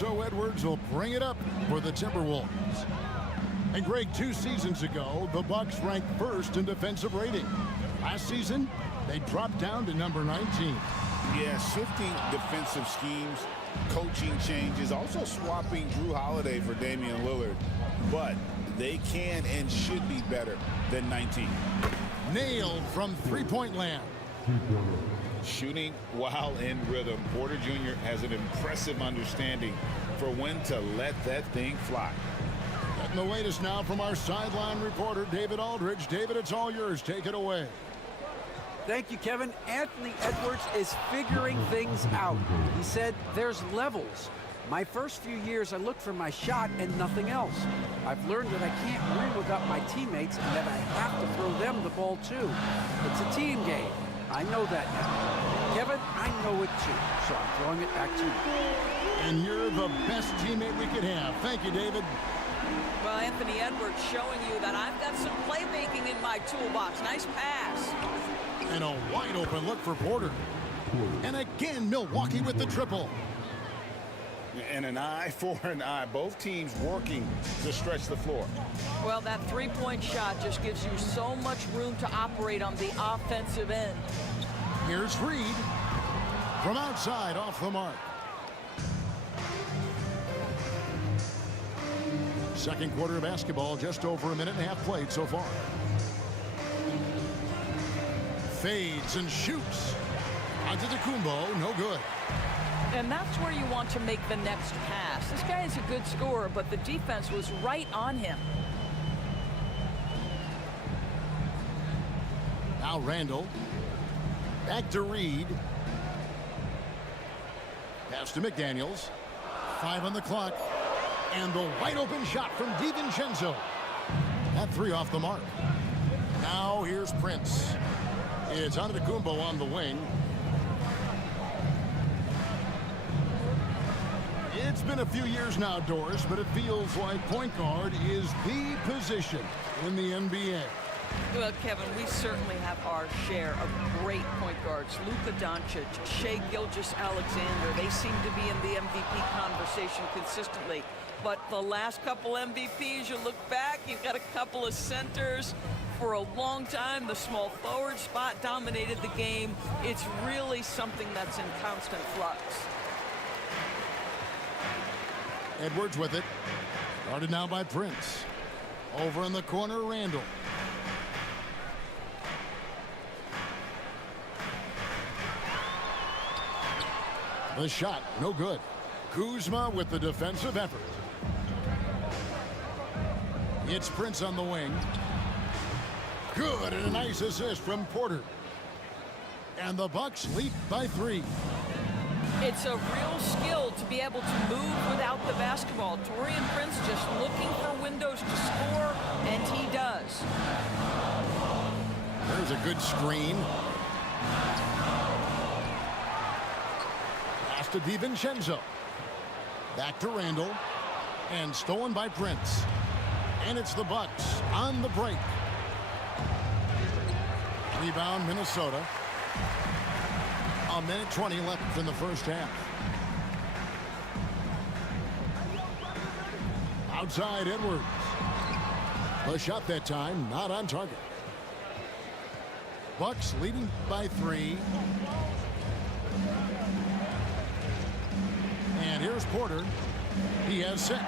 so Edwards will bring it up for the Timberwolves. And Greg, 2 seasons ago, the Bucks ranked first in defensive rating. Last season, they dropped down to number 19. Yeah, shifting defensive schemes, coaching changes, also swapping Drew Holiday for Damian Lillard. But they can and should be better than 19. Nailed from three-point land. Shooting while in rhythm. Porter Jr. has an impressive understanding for when to let that thing fly. Getting the latest now from our sideline reporter, David Aldridge. David, it's all yours. Take it away. Thank you, Kevin. Anthony Edwards is figuring things out. He said there's levels. My first few years, I looked for my shot and nothing else. I've learned that I can't win without my teammates and that I have to throw them the ball too. It's a team game. I know that now. Kevin, I know it too, so I'm throwing it back to you. And you're the best teammate we could have. Thank you, David. Well, Anthony Edwards showing you that I've got some playmaking in my toolbox. Nice pass. And a wide open look for Porter. And again, Milwaukee with the triple. And an eye for an eye. Both teams working to stretch the floor. Well, that three-point shot just gives you so much room to operate on the offensive end. Here's Reed from outside off the mark. Second quarter of basketball, just over a minute and a half played so far. Fades and shoots. Antetokounmpo, no good. And that's where you want to make the next pass. This guy is a good scorer, but the defense was right on him. Now Randall. Back to Reed. Pass to McDaniels. 5 on the clock. And the wide open shot from DiVincenzo. That 3 off the mark. Now here's Prince. It's Antetokounmpo on the wing. It's been a few years now, Doris, but it feels like point guard is the position in the NBA. Well, Kevin, we certainly have our share of great point guards. Luka Doncic, Shai Gilgeous-Alexander, they seem to be in the MVP conversation consistently. But the last couple MVPs, you look back, you've got a couple of centers. For a long time, the small forward spot dominated the game. It's really something that's in constant flux. Edwards with it. Guarded now by Prince. Over in the corner, Randall. The shot, no good. Kuzma with the defensive effort. It's Prince on the wing. Good, and a nice assist from Porter. And the Bucks lead by 3. It's a real skill to be able to move without the basketball. Taurean Prince just looking for windows to score, and he does. There's a good screen. Pass to DiVincenzo. Back to Randall. And stolen by Prince. And it's the Bucks on the break. Rebound, Minnesota. A minute 20 left in the first half. Outside Edwards. The shot that time, not on target. Bucks leading by 3. And here's Porter. He has 6.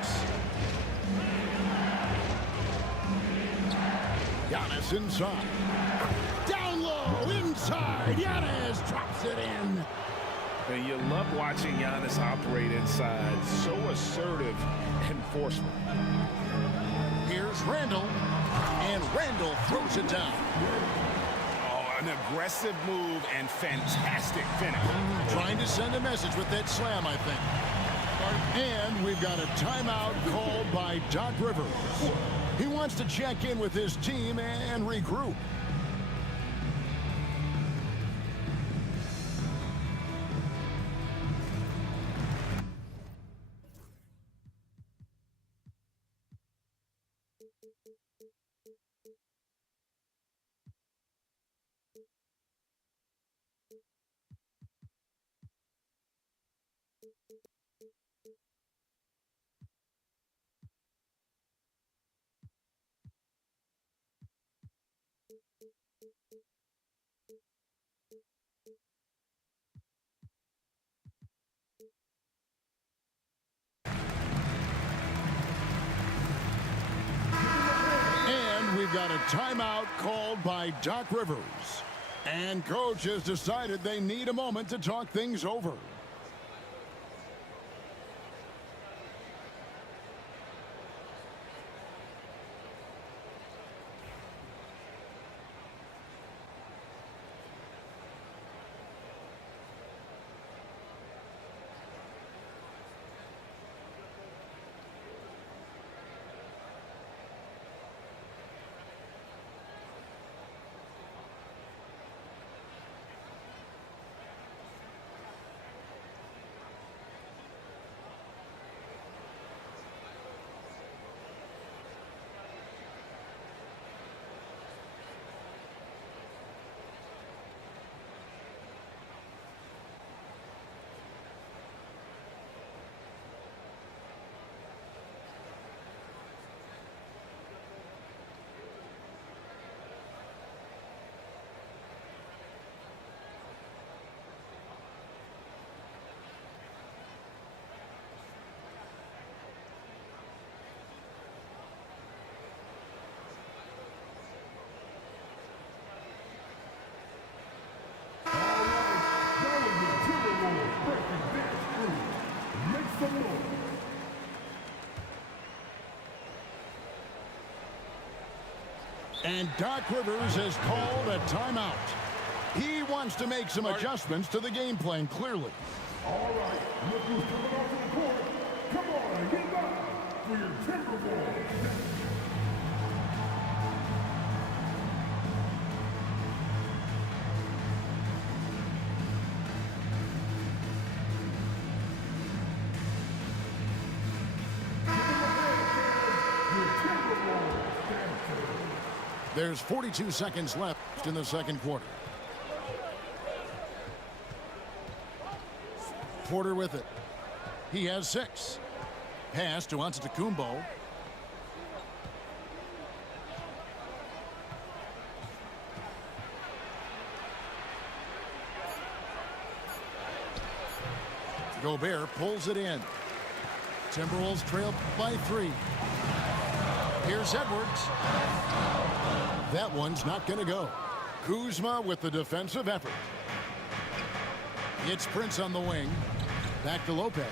Giannis inside. Down low, inside. Giannis drops it in. And you love watching Giannis operate inside. So assertive enforcement. Here's Randall. And Randall throws it down. Oh, an aggressive move and fantastic finish. Trying to send a message with that slam, I think. And we've got a timeout called by Doc Rivers. He wants to check in with his team and regroup. And we've got a timeout called by Doc Rivers. And coach has decided they need a moment to talk things over. And Doc Rivers has called a timeout. He wants to make some adjustments to the game plan, clearly. All right, look who's coming onto the court. Come on, get back for your Timberwolves. There's 42 seconds left in the second quarter. Porter with it. He has 6. Pass to Antetokounmpo. Gobert pulls it in. Timberwolves trail by 3. Here's Edwards. That one's not going to go. Kuzma with the defensive effort. It's Prince on the wing. Back to Lopez.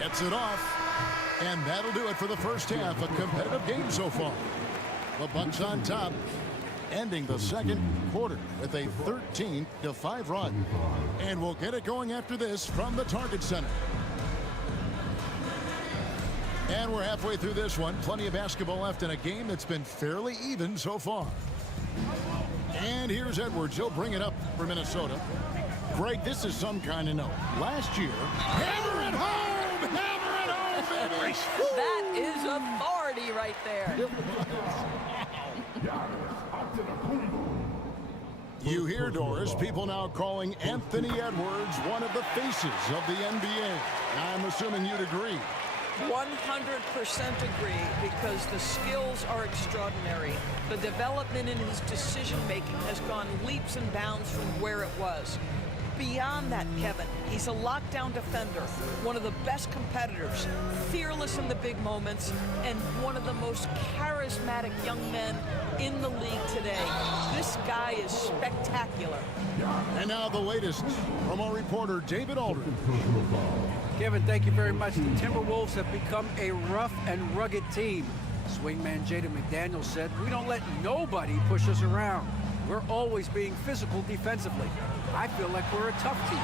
Gets it off. And that'll do it for the first half. A competitive game so far. The Bucks on top, ending the second quarter with a 13-5 run. And we'll get it going after this from the Target Center. And we're halfway through this one. Plenty of basketball left in a game that's been fairly even so far. And here's Edwards. He'll bring it up for Minnesota. Greg, this is some kind of note. Last year, hammer it home! Hammer it home, baby! That is authority right there. You hear, Doris, people now calling Anthony Edwards one of the faces of the NBA. I'm assuming you'd agree. 100% agree, because the skills are extraordinary. The development in his decision-making has gone leaps and bounds from where it was. Beyond that, Kevin, he's a lockdown defender, one of the best competitors, fearless in the big moments, and one of the most charismatic young men in the league today. This guy is spectacular. And now the latest from our reporter, David Aldridge. Kevin, thank you very much. The Timberwolves have become a rough and rugged team. Swingman Jaden McDaniels said, "We don't let nobody push us around. We're always being physical defensively. I feel like we're a tough team,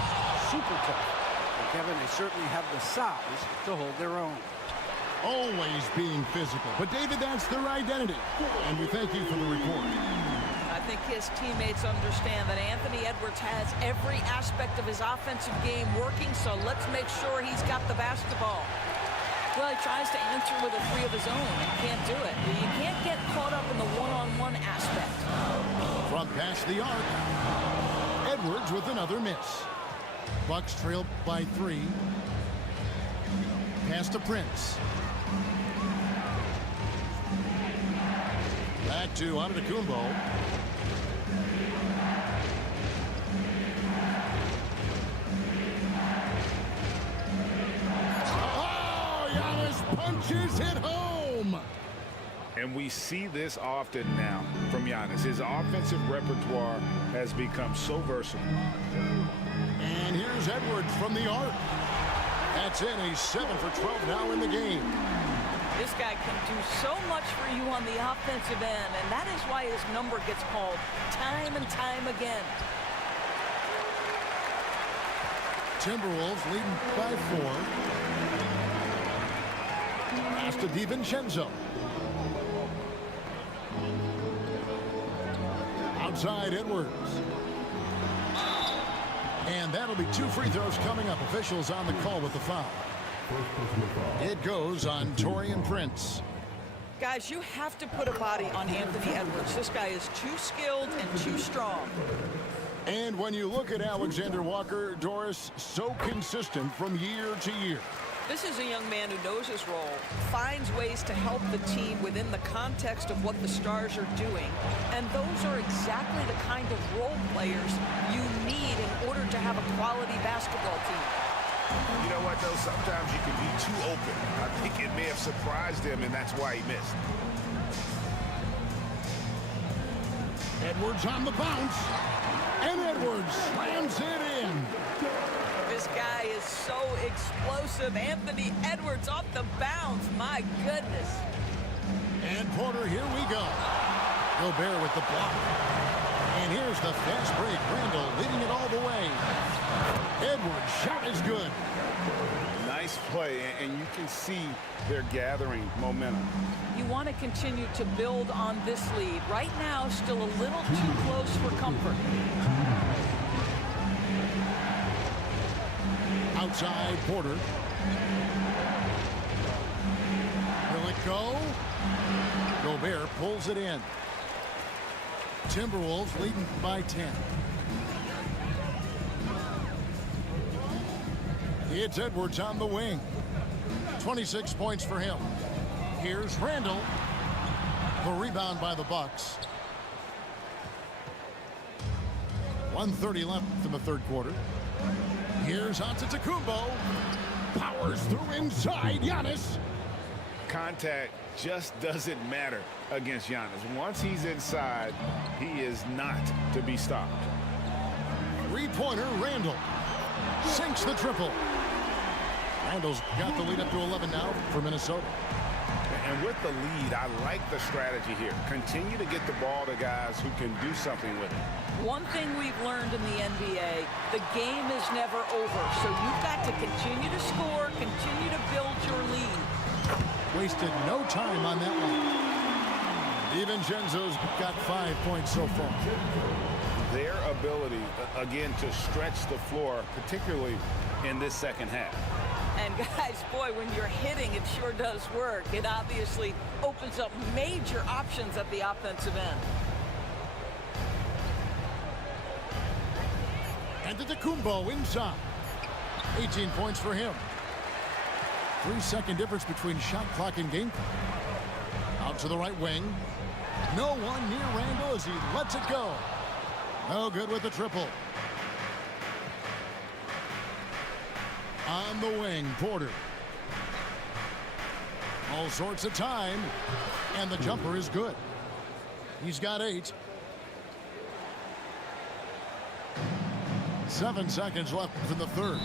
super tough." And Kevin, they certainly have the size to hold their own. Always being physical. But, David, that's their identity. And we thank you for the report. I think his teammates understand that Anthony Edwards has every aspect of his offensive game working, so let's make sure he's got the basketball. Well, he tries to answer with a 3 of his own and can't do it. You can't get caught up in the one-on-one aspect. From past the arc, Edwards with another miss. Bucks trail by 3. Pass to Prince. Back to Antetokounmpo. Oh, Giannis punches it home. And we see this often now from Giannis. His offensive repertoire has become so versatile. And here's Edwards from the arc. That's in. He's 7 for 12 now in the game. This guy can do so much for you on the offensive end, and that is why his number gets called time and time again. Timberwolves leading by 4. Pass to DiVincenzo. Outside Edwards. And that'll be 2 free throws coming up. Officials on the call with the foul. It goes on Taurean Prince. Guys, you have to put a body on Anthony Edwards. This guy is too skilled and too strong. And when you look at Alexander Walker, Doris, so consistent from year to year. This is a young man who knows his role, finds ways to help the team within the context of what the Stars are doing, and those are exactly the kind of role players you need in order to have a quality basketball team. You know what, though? Sometimes you can be too open. I think it may have surprised him, and that's why he missed. Edwards on the bounce. And Edwards slams it in. This guy is so explosive. Anthony Edwards off the bounce. My goodness. And Porter, here we go. Gobert with the block. And here's the fast break. Randall leading it all the way. Edwards' shot is good. Nice play, and you can see they're gathering momentum. You want to continue to build on this lead. Right now, still a little too close for comfort. Outside Porter. Will it go? Gobert pulls it in. Timberwolves leading by 10. It's Edwards on the wing. 26 points for him. Here's Randall. The rebound by the Bucks. 1:30 left in the third quarter. Here's Antetokounmpo. Powers through inside. Giannis. Contact just doesn't matter against Giannis. Once he's inside, he is not to be stopped. Three-pointer, Randall. Sinks the triple. Randall's got the lead up to 11 now for Minnesota. And with the lead, I like the strategy here. Continue to get the ball to guys who can do something with it. One thing we've learned in the NBA, the game is never over. So you've got to continue to score, continue to build your lead. Wasted no time on that one. DiVincenzo's got 5 points so far. Their ability, again, to stretch the floor, particularly in this second half. And guys, boy, when you're hitting, it sure does work. It obviously opens up major options at the offensive end. Antetokounmpo inside. 18 points for him. 3-second difference between shot clock and game clock. Out to the right wing. No one near Randall as he lets it go. No good with the triple. On the wing, Porter. All sorts of time. And the jumper is good. He's got 8. 7 seconds left in the third.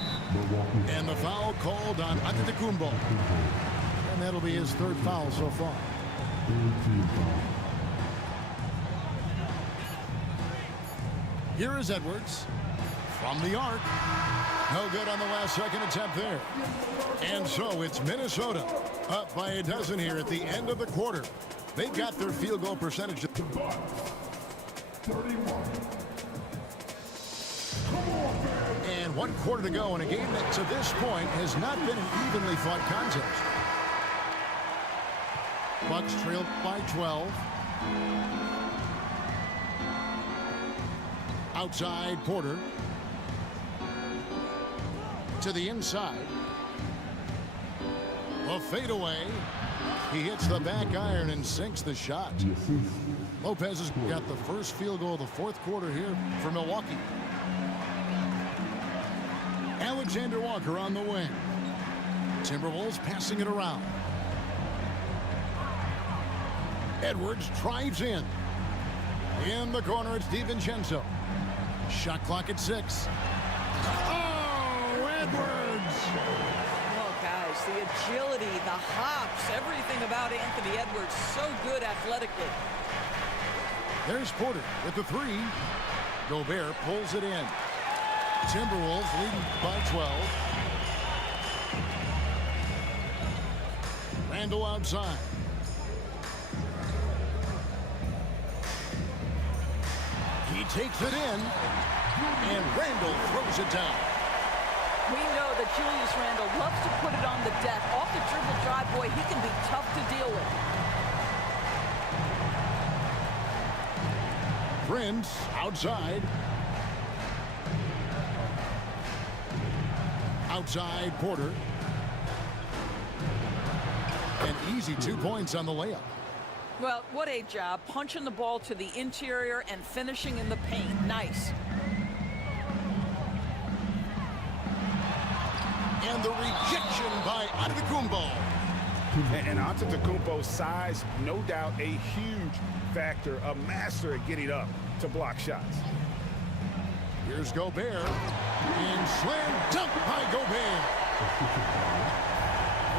And the foul called on Antetokounmpo. And that'll be his third foul so far. Here is Edwards from the arc. No good on the last second attempt there. And so it's Minnesota up by a dozen here at the end of the quarter. They've got their field goal percentage. 31. And 1 quarter to go in a game that to this point has not been an evenly fought contest. Bucks trail by 12. Outside Porter. To the inside. A fadeaway. He hits the back iron and sinks the shot. Lopez has got the first field goal of the fourth quarter here for Milwaukee. Alexander Walker on the wing. Timberwolves passing it around. Edwards drives in. In the corner, it's DiVincenzo. Shot clock at 6. Oh, Edwards! Oh, guys, the agility, the hops, everything about Anthony Edwards, so good athletically. There's Porter with the 3. Gobert pulls it in. Timberwolves leading by 12. Randle outside. He takes it in, and Randle throws it down. We know that Julius Randle loves to put it on the deck. Off the dribble drive, boy, he can be tough to deal with. Prince outside. Outside Porter. An easy 2 points on the layup. Well, what a job, punching the ball to the interior and finishing in the paint. Nice. And the rejection by Antetokounmpo. And Antetokounmpo's size, no doubt a huge factor, a master at getting up to block shots. Here's Gobert. And slam dunk by Gobert.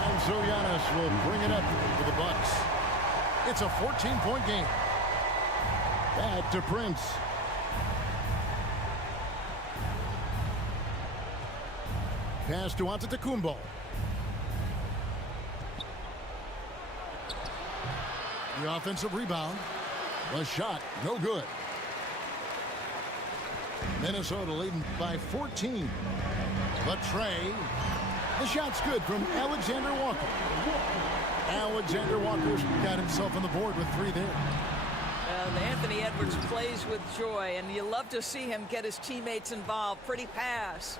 And so Giannis will bring it up for the Bucks. It's a 14-point game. Back to Prince. Pass to Antetokounmpo. The offensive rebound. The shot, no good. Minnesota leading by 14. But Trey, the shot's good from Alexander Walker. Alexander Walker's got himself on the board with 3 there. Anthony Edwards plays with joy, and you love to see him get his teammates involved. Pretty pass.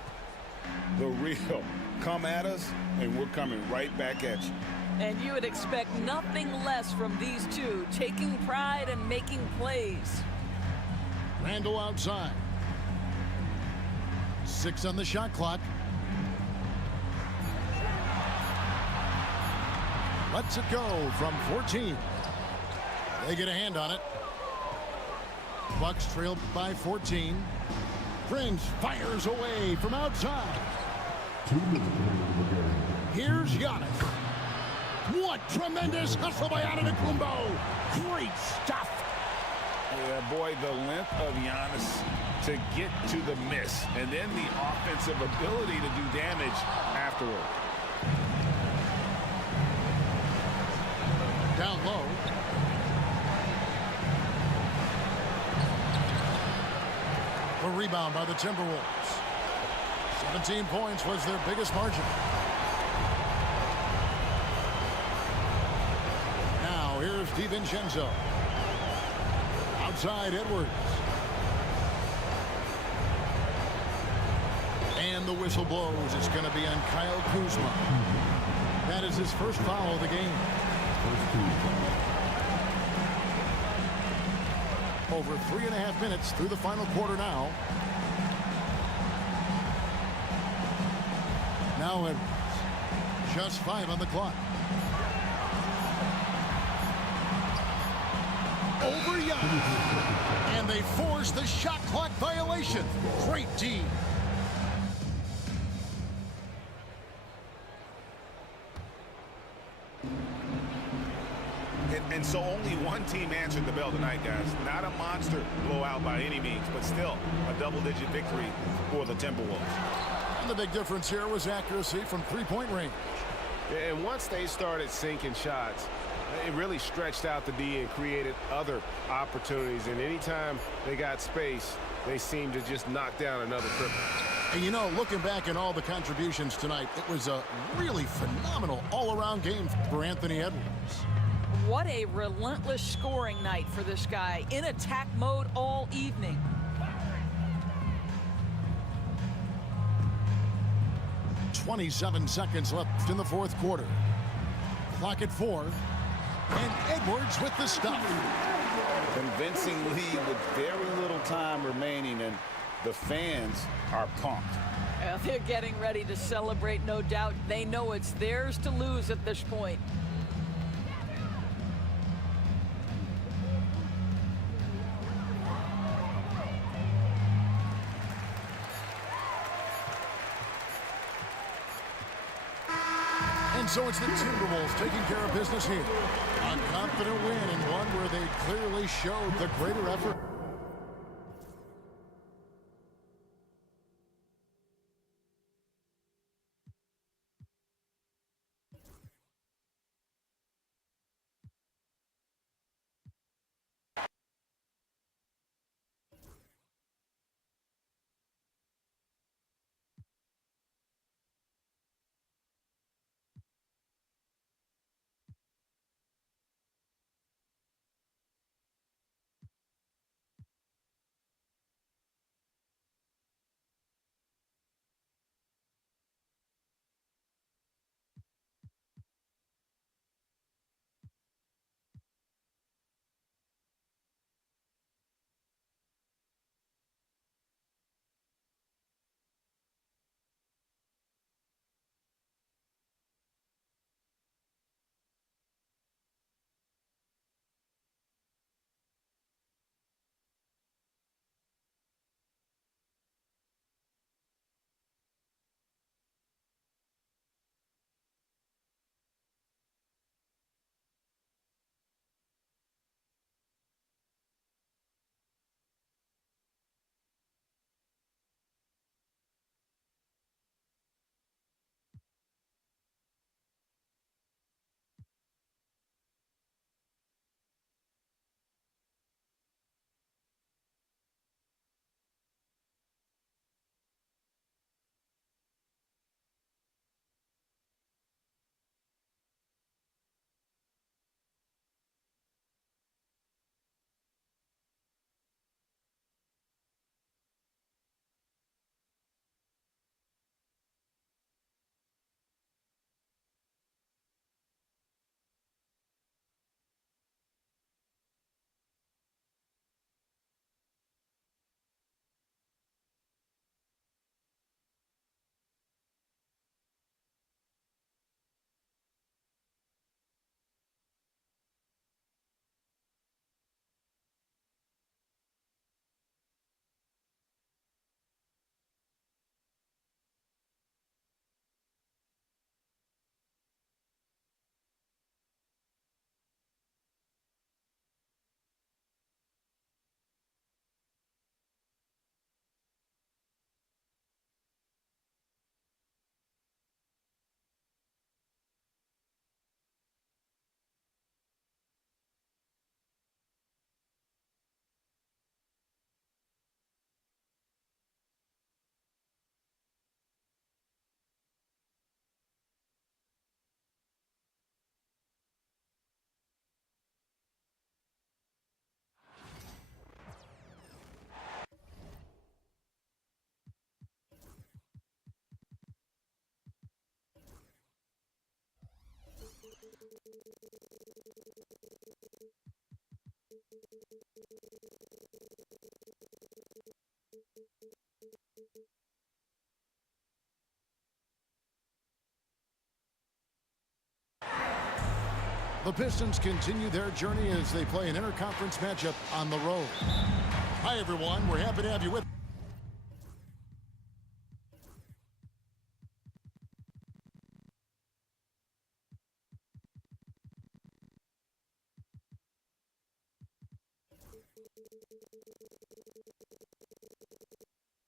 The real come at us, and we're coming right back at you. And you would expect nothing less from these two, taking pride and making plays. Randle outside. 6 on the shot clock. Lets it go from 14. They get a hand on it. Bucks trailed by 14. Prince fires away from outside. Here's Giannis. What tremendous hustle by Antetokounmpo. Great stuff. Yeah, boy, the length of Giannis to get to the miss, and then the offensive ability to do damage afterward. Down low. The rebound by the Timberwolves. 17 points was their biggest margin. Now here's DiVincenzo. Outside Edwards. And the whistle blows. It's going to be on Kyle Kuzma. That is his first foul of the game. Over 3.5 minutes through the final quarter now. Now Edwards. Just 5 on the clock. Over Giannis. And they force the shot clock violation. Great D. And so only one team answered the bell tonight, guys. Not a monster blowout by any means, but still a double-digit victory for the Timberwolves. And the big difference here was accuracy from 3-point range. And once they started sinking shots, it really stretched out the D and created other opportunities. And anytime they got space, they seemed to just knock down another triple. And you know, looking back at all the contributions tonight, it was a really phenomenal all-around game for Anthony Edwards. What a relentless scoring night for this guy. In attack mode all evening. .27 seconds left in the fourth quarter. Clock at 4. And Edwards with the stop. Convincing lead with very little time remaining, and the fans are pumped. Well, they're getting ready to celebrate, no doubt. They know it's theirs to lose at this point. And so it's the Timberwolves taking care of business here. A confident win, and one where they clearly showed the greater effort. The Pistons continue their journey as they play an interconference matchup on the road. Hi, everyone. We're happy to have you with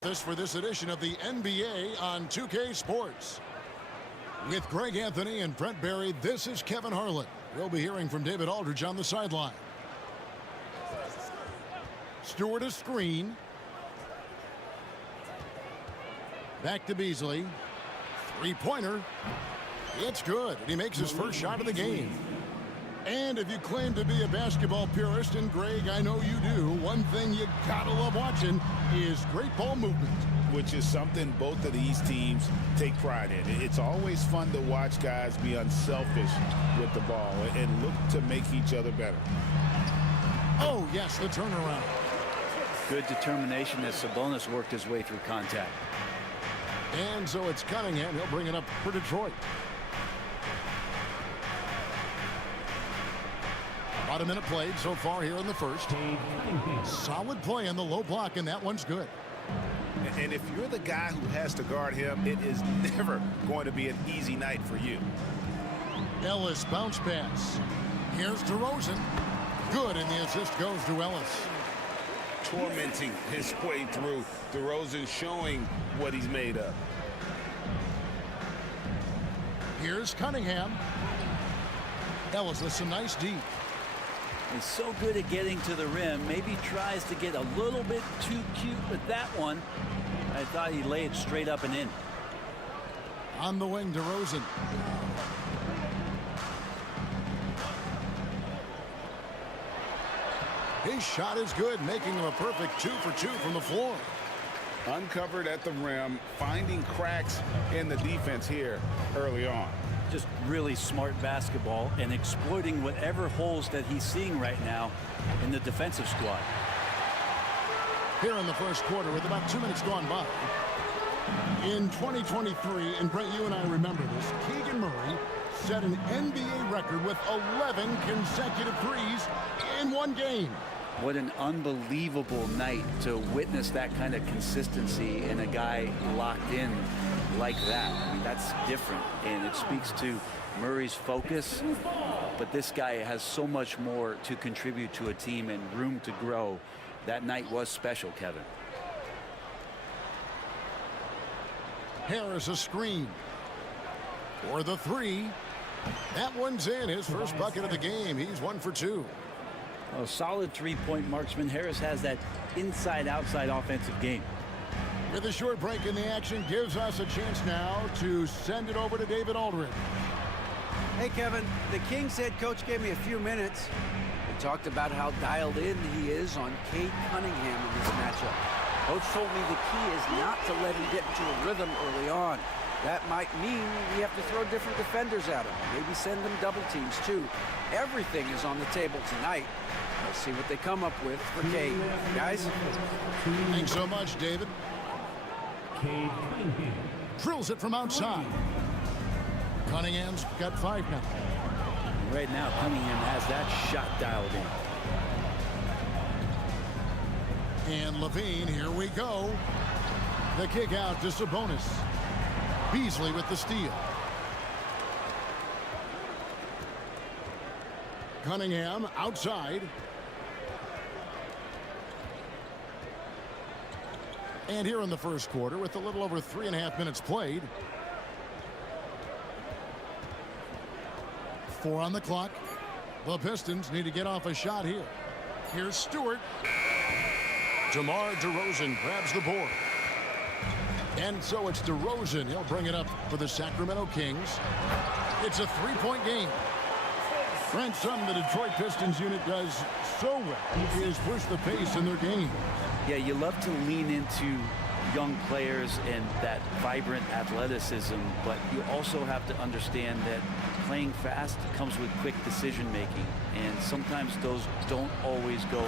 us. For this edition of the NBA on 2K Sports. With Greg Anthony and Brent Barry, this is Kevin Harlan. We'll be hearing from David Aldridge on the sideline. Stewart a screen. Back to Beasley. Three-pointer. It's good, and he makes his first shot of the game. And if you claim to be a basketball purist, and Greg, I know you do, one thing you gotta love watching is great ball movement. Which is something both of these teams take pride in. It's always fun to watch guys be unselfish with the ball and look to make each other better. Oh, yes, the turnaround. Good determination as Sabonis worked his way through contact. And so it's Cunningham. He'll bring it up for Detroit. About a minute played so far here in the first. Solid play in the low block, and that one's good. And if you're the guy who has to guard him, it is never going to be an easy night for you. Ellis bounce pass. Here's DeRozan. Good, and the assist goes to Ellis. Tormenting his way through. DeRozan showing what he's made of. Here's Cunningham. Ellis with some nice deep. He's so good at getting to the rim. Maybe tries to get a little bit too cute with that one. I thought he laid it straight up and in. On the wing, DeRozan. His shot is good, making him a perfect 2 for 2 from the floor. Uncovered at the rim, finding cracks in the defense here early on. Just really smart basketball and exploiting whatever holes that he's seeing right now in the defensive squad. Here in the first quarter with about 2 minutes gone by. In 2023, and Brent, you and I remember this, Keegan Murray set an NBA record with 11 consecutive threes in one game. What an unbelievable night to witness that kind of consistency in a guy locked in like that. I mean, that's different, and it speaks to Murray's focus, but this guy has so much more to contribute to a team and room to grow. That night was special, Kevin. Harris a screen. For the three. That one's in. His first bucket of the game. He's 1 for 2. A solid three-point marksman. Harris has that inside-outside offensive game. With a short break in the action, gives us a chance now to send it over to David Aldridge. Hey, Kevin, the Kings head coach gave me a few minutes. We talked about how dialed in he is on Cade Cunningham in this matchup. Coach told me the key is not to let him get into a rhythm early on. That might mean we have to throw different defenders at him. Maybe send them double teams, too. Everything is on the table tonight. Let's see what they come up with for Cade. Guys? Thanks so much, David. Drills it from outside. Cunningham's got 5 now. Right now, Cunningham has that shot dialed in. And Levine, here we go. The kick out to Sabonis. Beasley with the steal. Cunningham outside. And here in the first quarter with a little over 3.5 minutes played. 4 on the clock. The Pistons need to get off a shot here. Here's Stewart. DeMar DeRozan grabs the board. And so it's DeRozan. He'll bring it up for the Sacramento Kings. It's a 3-point game. Brent, something the Detroit Pistons unit does so well is push the pace in their game. Yeah, you love to lean into young players and that vibrant athleticism, but you also have to understand that playing fast comes with quick decision making, and sometimes those don't always go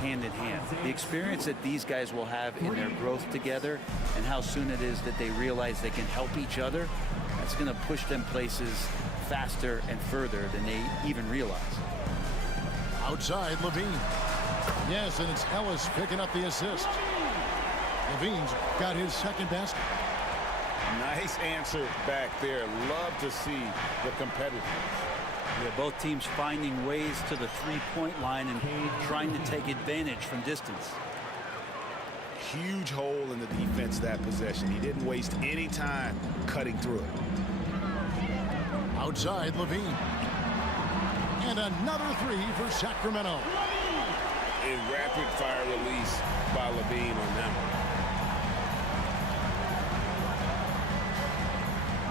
hand in hand. The experience that these guys will have in their growth together and how soon it is that they realize they can help each other, that's going to push them places faster and further than they even realize. Outside, Levine. Yes, and it's Ellis picking up the assist. Levine's got his second basket. Nice answer back there. Love to see the competitiveness. Yeah, both teams finding ways to the three-point line and trying to take advantage from distance. Huge hole in the defense that possession. He didn't waste any time cutting through it. Outside, Levine. And another three for Sacramento. A rapid-fire release by Levine on that one.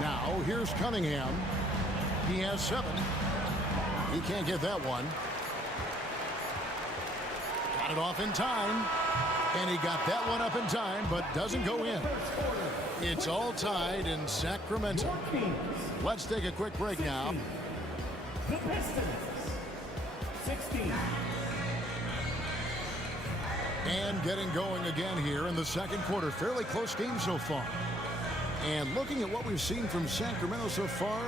Now, here's Cunningham. He has 7. He can't get that one. Got it off in time. And he got that one up in time, but doesn't go in. It's all tied in Sacramento. Let's take a quick break now. The Pistons, 16. And getting going again here in the second quarter. Fairly close game so far. And looking at what we've seen from Sacramento so far,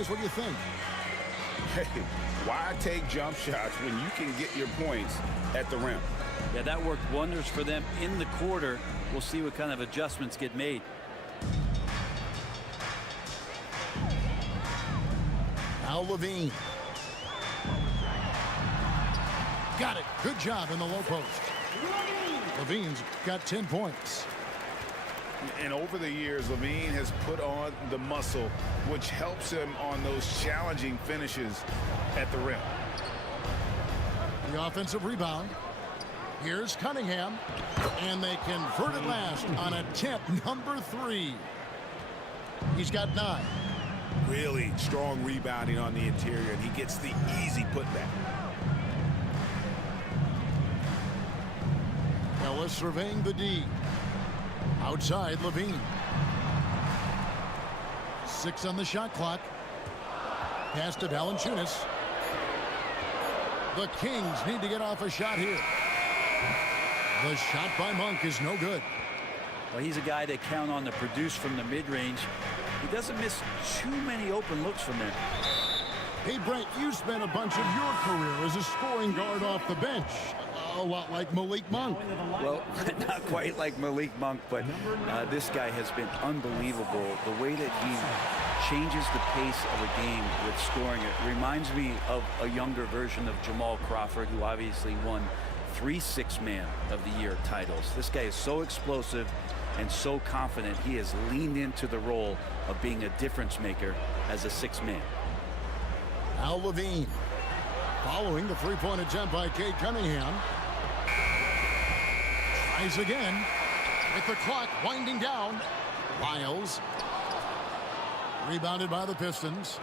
guys, what do you think? Hey, why take jump shots when you can get your points at the rim? Yeah, that worked wonders for them in the quarter. We'll see what kind of adjustments get made. Now Levine. Got it. Good job in the low post. Levine's got 10 points. And over the years, Levine has put on the muscle, which helps him on those challenging finishes at the rim. The offensive rebound. Here's Cunningham. And they convert it last on attempt number 3. He's got 9. Really strong rebounding on the interior, and he gets the easy putback. Ellis surveying the D. Outside Levine. 6 on the shot clock. Pass to Valanciunas. The Kings need to get off a shot here. The shot by Monk is no good. Well, he's a guy they count on to produce from the mid-range. He doesn't miss too many open looks from there. Hey, Brent, you spent a bunch of your career as a scoring guard off the bench. A lot like Malik Monk. Well, not quite like Malik Monk, but this guy has been unbelievable. The way that he changes the pace of a game with scoring. It reminds me of a younger version of Jamal Crawford, who obviously won 3 Six-Man of the Year titles. This guy is so explosive and so confident. He has leaned into the role of being a difference maker as a 6-man. Al Levine following the three-point attempt by Cade Cunningham. Tries again with the clock winding down. Lyles rebounded by the Pistons.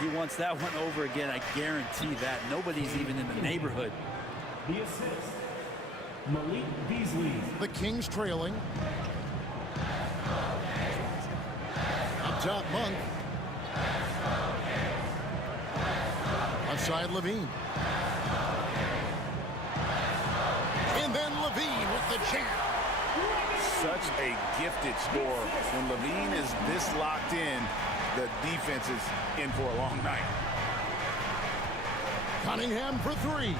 He wants that one over again. I guarantee that. Nobody's even in the neighborhood. The assist, Malik Beasley. The Kings trailing. Up top, Monk. Left side, Levine. And then Levine with the jam. Such a gifted scorer. When Levine is this locked in, the defense is in for a long night. Cunningham for 3.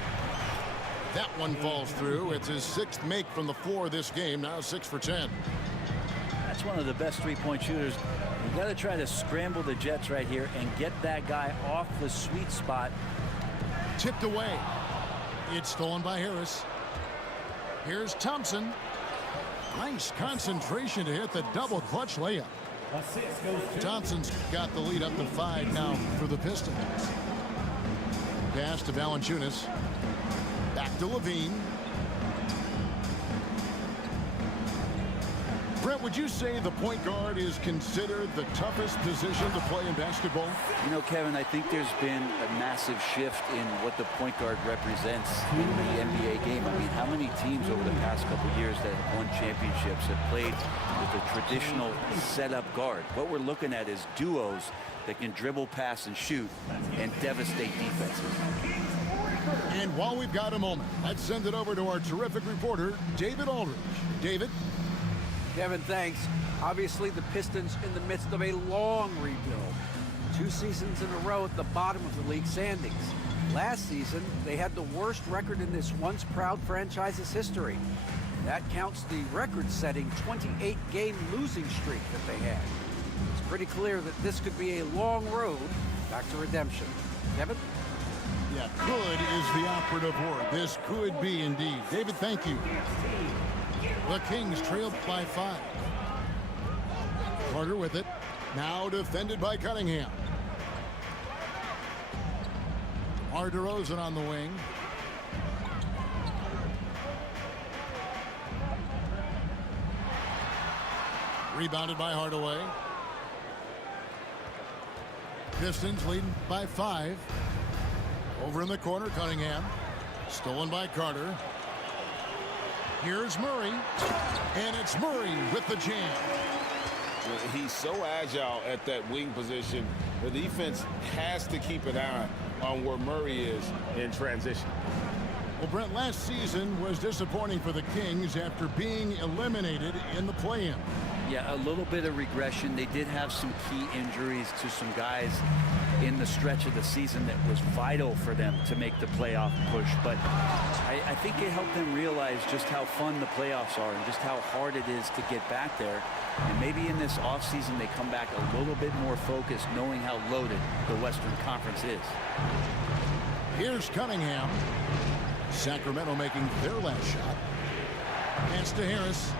That one falls through. It's his 6th make from the floor this game. Now 6 for 10. That's one of the best three-point shooters. You got to try to scramble the Jets right here and get that guy off the sweet spot. Tipped away. It's stolen by Harris. Here's Thompson. Nice concentration to hit the double clutch layup. Assist goes to Thompson's got the lead up to 5 now for the Pistons. Pass to Valanciunas. Back to Levine. Brent, would you say the point guard is considered the toughest position to play in basketball? You know, Kevin, I think there's been a massive shift in what the point guard represents in the NBA game. I mean, how many teams over the past couple of years that have won championships have played with a traditional setup guard? What we're looking at is duos that can dribble, pass, and shoot and devastate defenses. And while we've got a moment, let's send it over to our terrific reporter, David Aldridge. David? Kevin, thanks. Obviously, the Pistons in the midst of a long rebuild. 2 seasons in a row at the bottom of the league standings. Last season, they had the worst record in this once proud franchise's history. That counts the record-setting 28-game losing streak that they had. It's pretty clear that this could be a long road back to redemption. Kevin? Yeah, could is the operative word. This could be indeed. David, thank you. The Kings trailed by 5. Carter with it. Now defended by Cunningham. DeMar DeRozan on the wing. Rebounded by Hardaway. Pistons leading by 5. Over in the corner, Cunningham. Stolen by Carter. Here's Murray. And it's Murray with the jam. He's so agile at that wing position. The defense has to keep an eye on where Murray is in transition. Well, Brent, last season was disappointing for the Kings after being eliminated in the play-in. Yeah, a little bit of regression. They did have some key injuries to some guys in the stretch of the season that was vital for them to make the playoff push. But I think it helped them realize just how fun the playoffs are and just how hard it is to get back there. And maybe in this offseason they come back a little bit more focused, knowing how loaded the Western Conference is. Here's Cunningham. Sacramento making their last shot. Pass to Harris.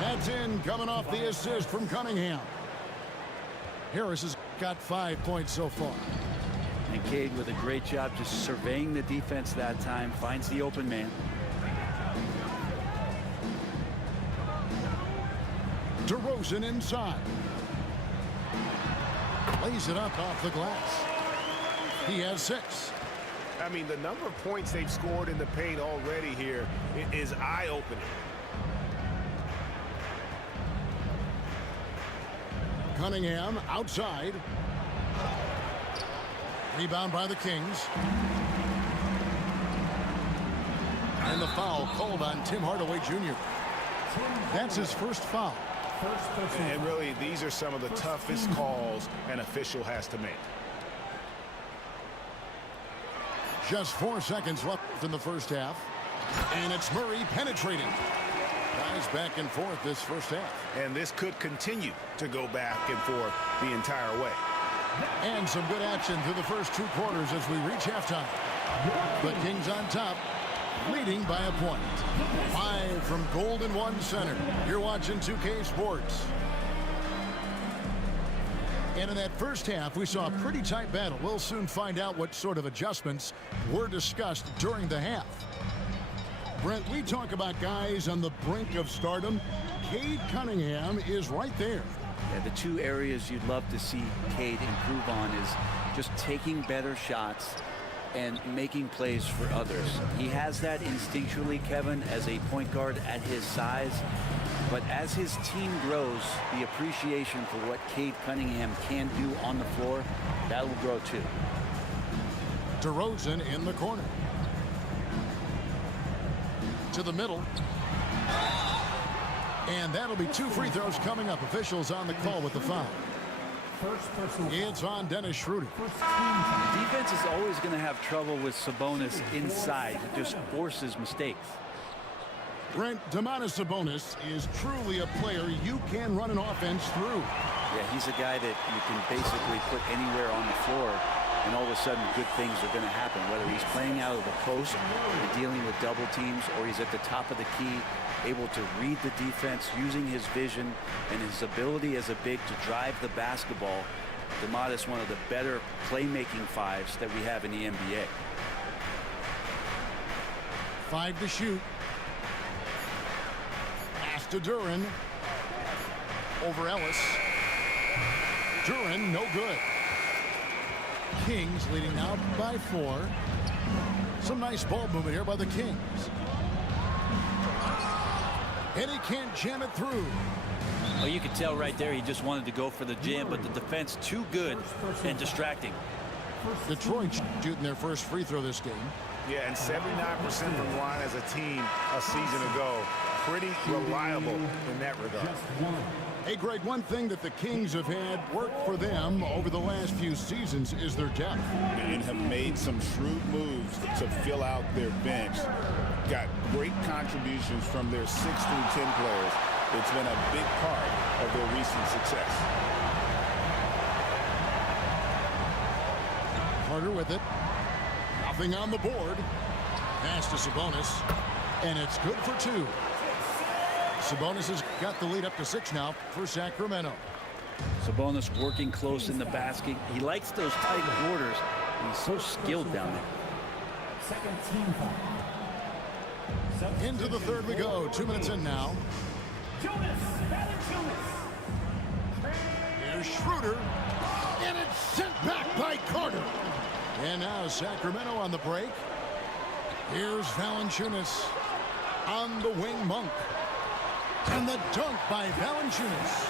That's in, coming off the assist from Cunningham. Harris has got 5 points so far. And Cade with a great job just surveying the defense that time, finds the open man. DeRozan inside. Lays it up off the glass. He has 6. I mean, the number of points they've scored in the paint already here is eye-opening. Cunningham outside. Rebound by the Kings. And the foul called on Tim Hardaway Jr. That's his first foul. And really, these are some of the toughest calls an official has to make. Just 4 seconds left in the first half. And it's Murray penetrating. Guys back and forth this first half. And this could continue to go back and forth the entire way. And some good action through the first 2 quarters as we reach halftime. The Kings on top, leading by a point. Live from Golden One Center. You're watching 2K Sports. And in that first half, we saw a pretty tight battle. We'll soon find out what sort of adjustments were discussed during the half. Brent, we talk about guys on the brink of stardom. Cade Cunningham is right there. Yeah, the 2 areas you'd love to see Cade improve on is just taking better shots and making plays for others. He has that instinctually, Kevin, as a point guard at his size. But as his team grows, the appreciation for what Cade Cunningham can do on the floor, that will grow too. DeRozan in the corner. To the middle. And that'll be 2 free throws coming up. Officials on the call with the foul. It's on Dennis Schroeder. Defense is always going to have trouble with Sabonis inside. It just forces mistakes. Brent, Domantas Sabonis is truly a player you can run an offense through. Yeah, he's a guy that you can basically put anywhere on the floor, and all of a sudden good things are going to happen, whether he's playing out of the post and dealing with double teams, or he's at the top of the key, able to read the defense, using his vision and his ability as a big to drive the basketball. Domantas, one of the better playmaking 5s that we have in the NBA. 5 to shoot. Pass to Duren. Over Ellis. Duren, no good. Kings leading now by 4. Some nice ball movement here by the Kings. And he can't jam it through. Well, you could tell right there he just wanted to go for the jam, but the defense too good and distracting. Detroit shooting their first free throw this game. Yeah, and 79% from the line as a team a season ago. Pretty reliable in that regard. Hey, Greg, one thing that the Kings have had work for them over the last few seasons is their depth. And have made some shrewd moves to fill out their bench. Got great contributions from their 6 through 10 players. It's been a big part of their recent success. Carter with it. Nothing on the board. Pass to Sabonis. And it's good for 2. Sabonis has got the lead up to 6 now for Sacramento. Sabonis working close in the basket. He likes those tight quarters. He's so skilled down there. Second team foul. Into the third we go. 2 minutes in now. Jonas Valanciunas. Here's Schroeder. And it's sent back by Carter. And now Sacramento on the break. Here's Valanciunas on the wing. Monk. And the dunk by Valanciunas.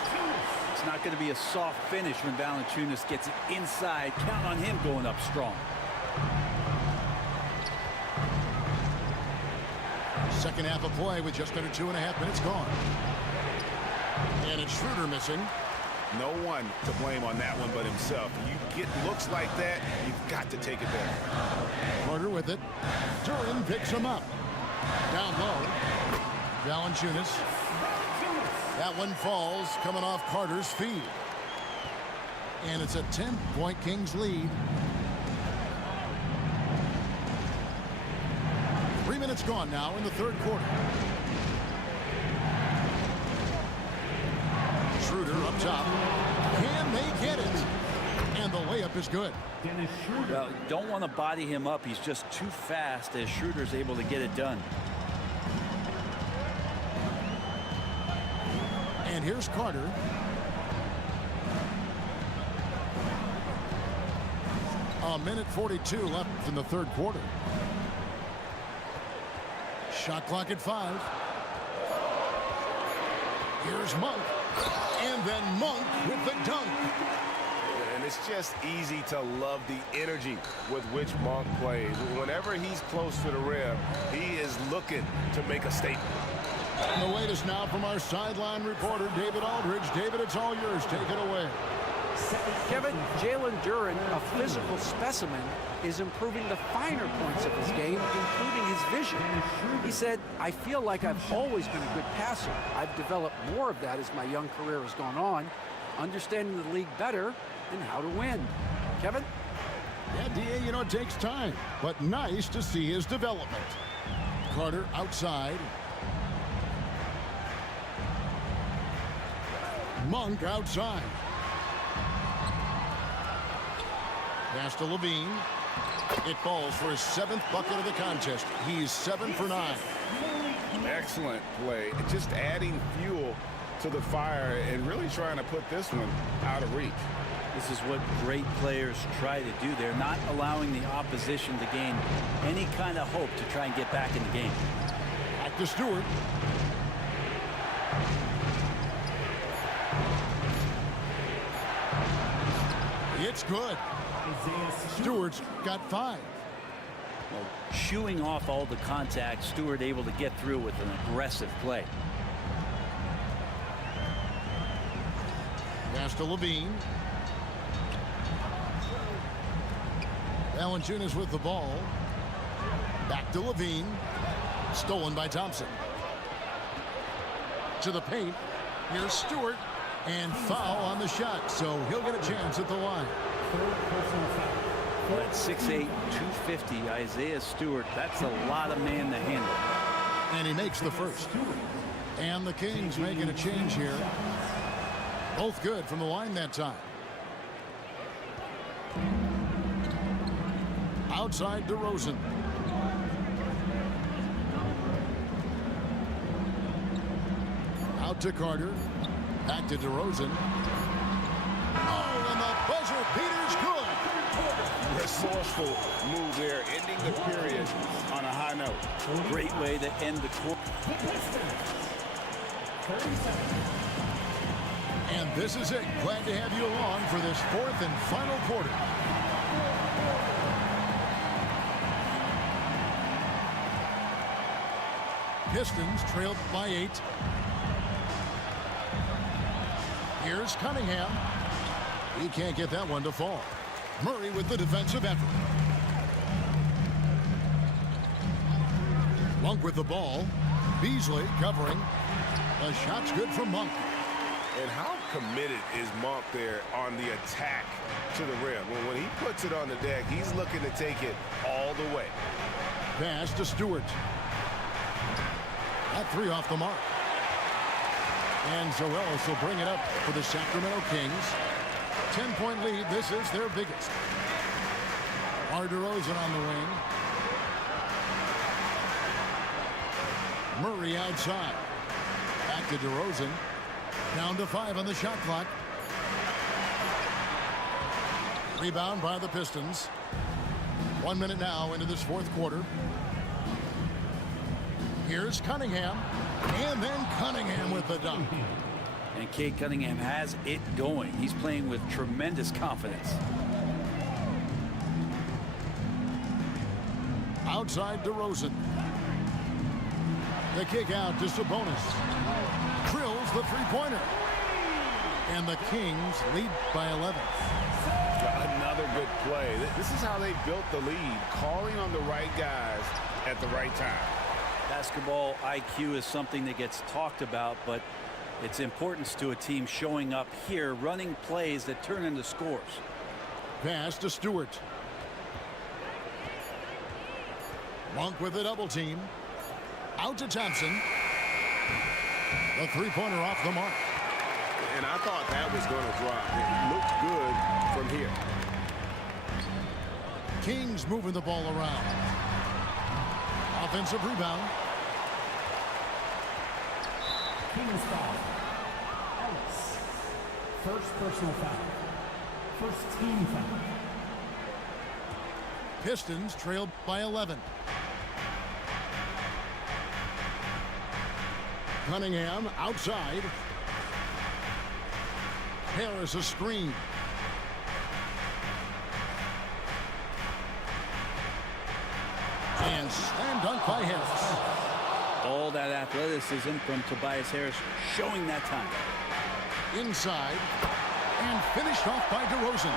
It's not going to be a soft finish when Valanciunas gets it inside. Count on him going up strong. Second half of play with just under 2.5 minutes gone. And it's Schroeder missing. No one to blame on that one but himself. You get looks like that, you've got to take it there. Carter with it. Duran picks him up. Down low. Valanciunas. That one falls, coming off Carter's feet. And it's a 10-point Kings lead. 3 minutes gone now in the third quarter. Schroeder up top. Can they get it? And the layup is good. Dennis Schroeder. Well, you don't want to body him up. He's just too fast as Schroeder's able to get it done. And here's Carter. A minute 42 left in the third quarter. Shot clock at 5. Here's Monk. And then Monk with the dunk. And it's just easy to love the energy with which Monk plays. Whenever he's close to the rim, he is looking to make a statement. And the latest now from our sideline reporter, David Aldridge. David, it's all yours. Take it away. Kevin, Jalen Duran, a physical specimen, is improving the finer points of his game, including his vision. He said, I feel like I've always been a good passer. I've developed more of that as my young career has gone on, understanding the league better and how to win. Kevin? Yeah, D.A., you know, it takes time, but nice to see his development. Carter outside. Monk outside. Pass to Levine. It falls for his 7th bucket of the contest. He's 7 for 9. Excellent play. Just adding fuel to the fire and really trying to put this one out of reach. This is what great players try to do. They're not allowing the opposition to gain any kind of hope to try and get back in the game. Back to Stewart. It's good. Stewart's got 5. Well, shooing off all the contact, Stewart able to get through with an aggressive play. Pass to Levine. Valanciunas with the ball. Back to Levine. Stolen by Thompson. To the paint. Here's Stewart. And foul on the shot, so he'll get a chance at the line. Well, at 6'8", 250, Isaiah Stewart, that's a lot of man to handle. And he makes the first. And the Kings making a change here. Both good from the line that time. Outside DeRozan. Out to Carter. Back to DeRozan. Oh, and the buzzer beater's good. Resourceful move there, ending the period on a high note. Great way to end the quarter. And this is it. Glad to have you along for this 4th and final quarter. Pistons trailed by 8. Here's Cunningham. He can't get that one to fall. Murray with the defensive effort. Monk with the ball. Beasley covering. The shot's good from Monk. And how committed is Monk there on the attack to the rim? When he puts it on the deck, he's looking to take it all the way. Pass to Stewart. That 3 off the mark. And Zoelos will bring it up for the Sacramento Kings. 10-point lead. This is their biggest. DeRozan on the wing. Murray outside. Back to DeRozan. Down to 5 on the shot clock. Rebound by the Pistons. 1 minute now into this fourth quarter. Here's Cunningham. And then Cunningham with the dunk. And Cade Cunningham has it going. He's playing with tremendous confidence. Outside DeRozan. The kick out to Sabonis. Drills the three-pointer. And the Kings lead by 11. Another good play. This is how they built the lead, calling on the right guys at the right time. Basketball IQ is something that gets talked about, but its importance to a team showing up here, running plays that turn into scores. Pass to Stewart. Monk with a double team. Out to Thompson. The three-pointer off the mark. And I thought that was going to drop. It looked good from here. Kings moving the ball around. Offensive rebound. Kings foul. Ellis. First personal foul. First team foul. Pistons trailed by 11. Cunningham outside. Harris a screen. And slam dunk by Harris. All that athleticism from Tobias Harris showing that time. Inside. And finished off by DeRozan.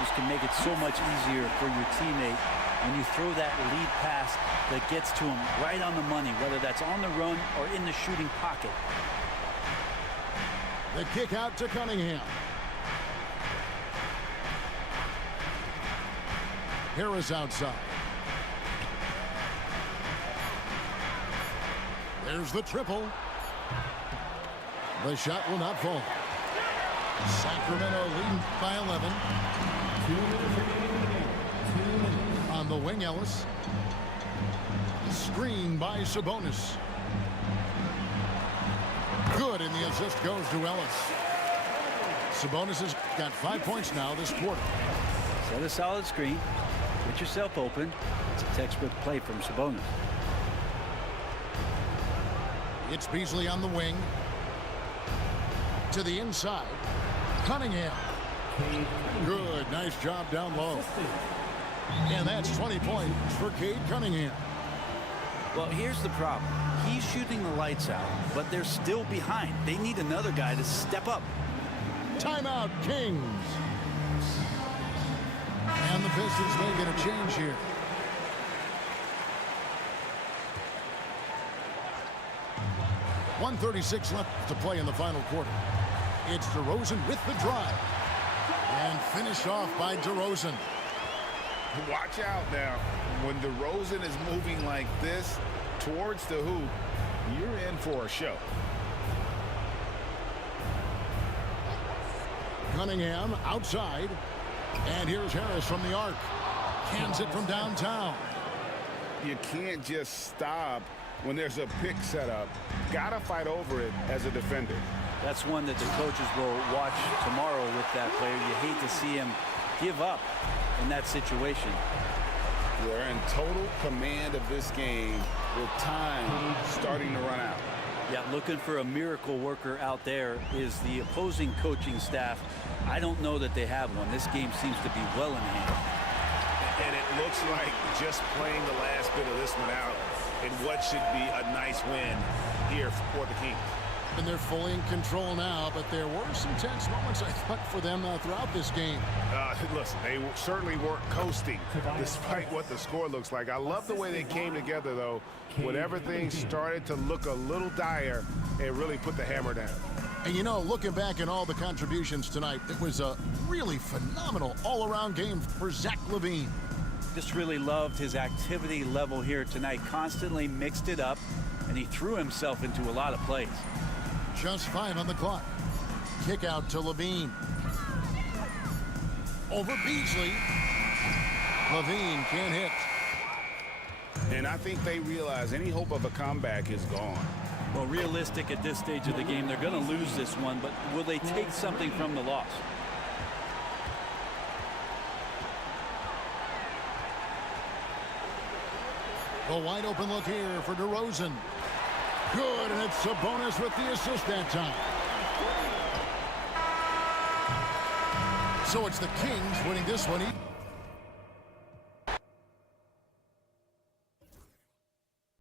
This can make it so much easier for your teammate when you throw that lead pass that gets to him right on the money, whether that's on the run or in the shooting pocket. The kick out to Cunningham. Harris outside. There's the triple. The shot will not fall. Sacramento leading by 11. 2 minutes remaining in the game. 2 minutes. On the wing, Ellis. Screen by Sabonis. Good, and the assist goes to Ellis. Sabonis has got 5 points now this quarter. Set a solid screen. Get yourself open. It's a textbook play from Sabonis. It's Beasley on the wing. To the inside. Cunningham. Good, nice job down low. And that's 20 points for Cade Cunningham. Well, here's the problem. He's shooting the lights out, but they're still behind. They need another guy to step up. Timeout, Kings. And the Pistons may get a change here. .136 left to play in the final quarter. It's DeRozan with the drive. And finished off by DeRozan. Watch out now. When DeRozan is moving like this towards the hoop, you're in for a show. Cunningham outside. And here's Harris from the arc. Cans it from downtown. You can't just stop when there's a pick set up. Gotta fight over it as a defender. That's one that the coaches will watch tomorrow with that player. You hate to see him give up in that situation. They're in total command of this game with time starting to run out. Yeah, looking for a miracle worker out there is the opposing coaching staff. I don't know that they have one. This game seems to be well in hand. And it looks like just playing the last bit of this one out, in what should be a nice win here for the Kings. And they're fully in control now, but there were some tense moments, I thought, for them throughout this game. Listen, they certainly weren't coasting despite what the score looks like. I love the way they came together, though, whenever things started to look a little dire and really put the hammer down. And, you know, looking back at all the contributions tonight, it was a really phenomenal all-around game for Zach LaVine. Just really loved his activity level here tonight. Constantly mixed it up, and he threw himself into a lot of plays. Just 5 on the clock. Kick out to LaVine. Over Beasley. LaVine can't hit. And I think they realize any hope of a comeback is gone. Well, realistic at this stage of the game, they're going to lose this one, but will they take something from the loss? A wide open look here for DeRozan. Good, and it's Sabonis with the assist that time. So it's the Kings winning this one.